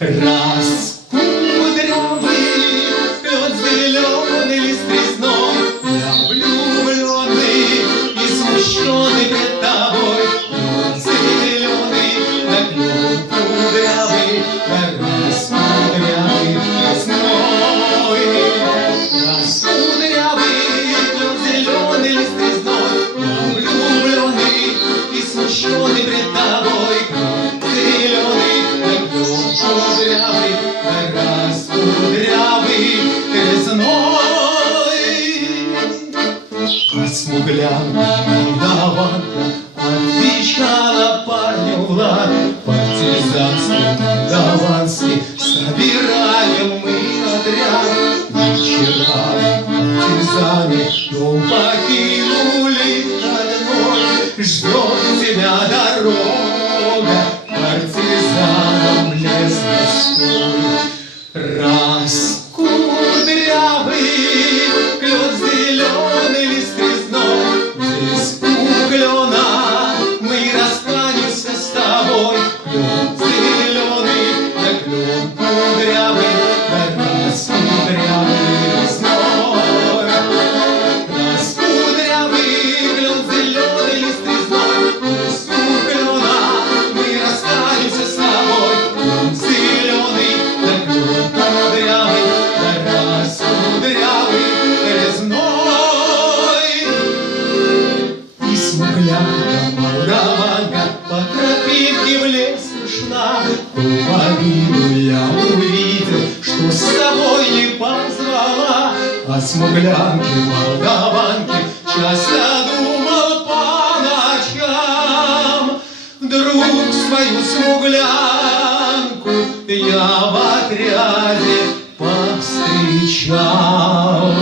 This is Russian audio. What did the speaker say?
Раз кудрявый пёс зеленый лист резной, я влюбленный и смущенный пред тобой. Пёс зеленый, да клюв кудрявый, да раз кудрявый пёс мой. Раз кудрявый пёс зеленый лист резной, я влюбленный и смущенный пред тобой. Кудрявый, раз кудрявый резной. Посмуглянка молдаванка отвечала парню Влад. Партизанский, молдаванский собираем мы отряд. Вчера партизане дом покинули одной. Ждет тебя дорога партизанам лес густой. Раз кудрявый клён зеленый лист резной, здесь у клёна мы расстанемся с тобой. Клён зеленый, да клён кудрявый, да раз кудрявый резной. Раз кудрявый клён зеленый лист резной, здесь у клёна мы расстанемся с тобой. Клён зеленый, да клён кудрявый, да раз кудрявый резной. И смуглянка молдаванка по тропинке в лес ушла. Половину я увидел, что с собой не позвала. О смуглянке молдаванке часто думал по ночам. Вдруг свою смуглянку я в отряде повстречал.